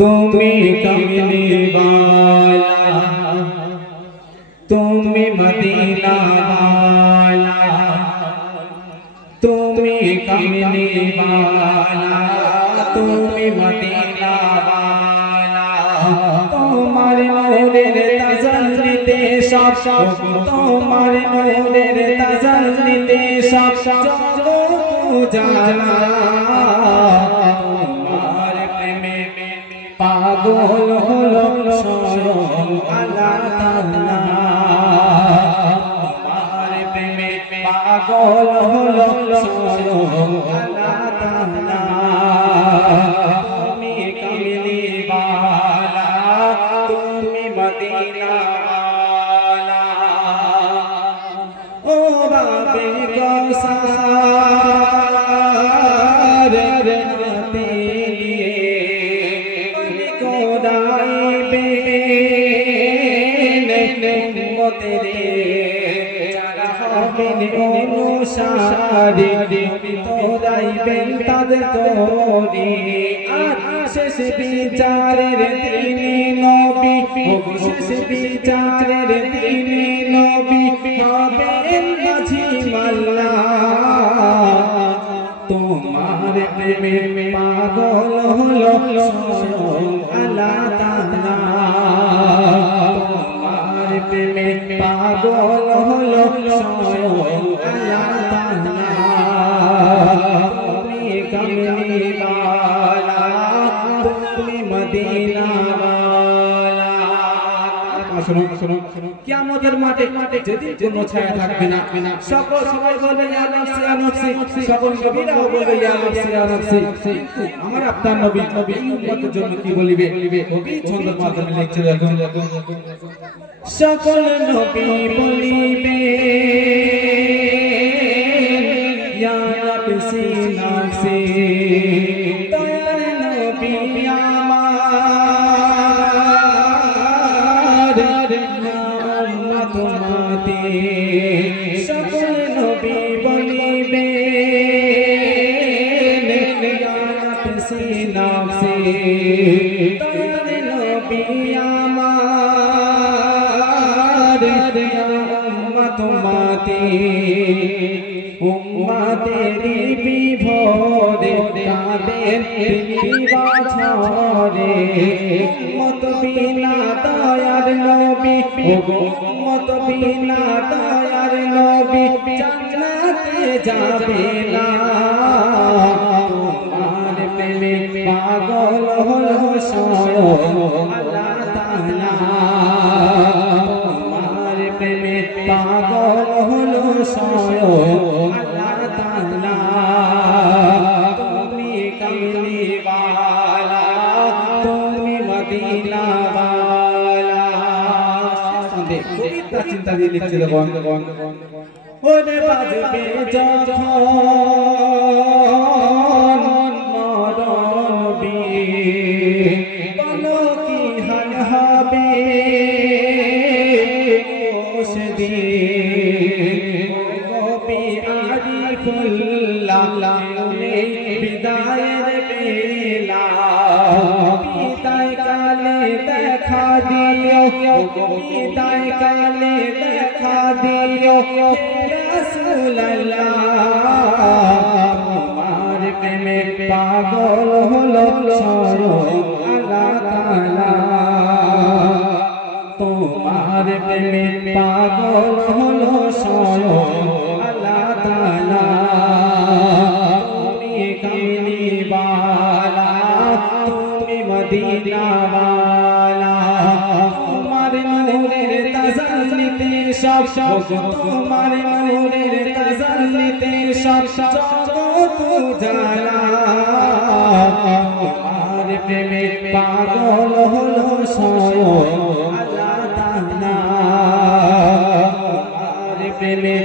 তুমি কমলি वाला তুমি মদিনা वाला তুমি কমলি वाला তুমি মদিনা वाला তোমার নূরের তাজাল্লিতে সব তোমার নূরের তাজাল্লিতে সব জগৎ উজালা তোমার প্রেমে পাগল হলো স্বয়ং আল্লাহ তাআলা তোমার প্রেমে পাগল হলো স্বয়ং আল্লাহ তাআলা তুমি কমলি वाला তুমি মদিনা वाला ও বাবে কৌসার রাতে নিয়ে কোদাইবে মতে রে যারা হবেন অনুসারী তোরাইবেন তাদের তোরে আর শেষ বিচারের দিনে নবী শেষ বিচারের দিনে নবী হবেন মাঝি মাল্লা তোমার প্রেমে পাগল হলো স্বয়ং আল্লাহ তাআলা তোমার প্রেমে পাগল হলো স্বয়ং আল্লাহ তাআলা তুমি কমলি वाला তুমি মদিনা वाला শুনো শুনো কিয়ামতের মাঠে যেদিন কোনো ছায়া থাকবে না সবাই বলবে ইয়া নফসি ইয়া নফসি সকল নবীরাও বলবে ইয়া নফসি ইয়া নফসি আমার আপনার নবী উম্মতের জন্য কি বলিবে কবি ছন্দের মাধ্যমে লিখছে দেখুন সকল নবী বলিবে ইয়া নফসি নফসি দয়ার নবী আমার উম্মত উম্মতি সকল নবী বলিবে ইয়া নফসি নফসি দয়ার নবী আমার উম্মত উম্মতি উম্মতেরি বিভোরে তাদের বিবাছরে উম্মত বিনা দয়ার নবী উম্মত বিনা দয়ার নবী জান্নাতে যাবে না তোমার প্রেমে পাগল হলো স্বয়ং আল্লাহ তাআলা তোমার প্রেমে পাগল হলো স্বয়ং আল্লাহ তাআলা তুমি কমলি वाला তুমি মদিনা वाला কবিতা চিন্তা দিয়ে লিখছে দেখুন ওরে বাজবে যখন মরণ বিয়ে বলো কি হাল হবে কবি আরিফুল্লাহ বিদায়ের বেলা বিদায় কালে দেখা দিও বিদায় কালে দেখা দিও রাসূলুল্লাহ তোমার প্রেমে পাগল হলো স্বয়ং আল্লাহ তাআলা তোমার প্রেমে পাগল হলো স্বয়ং আল্লাহ তাআলা তুমি কমলি वाला তুমি মদিনা वाला তোমার নূরের তাজাল্লিতে সব তোমার নূরের তাজাল্লিতে সব জগৎ উজালা তোমার প্রেমে পাগল হলো স্বয়ং আল্লাহ তাআলা তোমার প্রেমে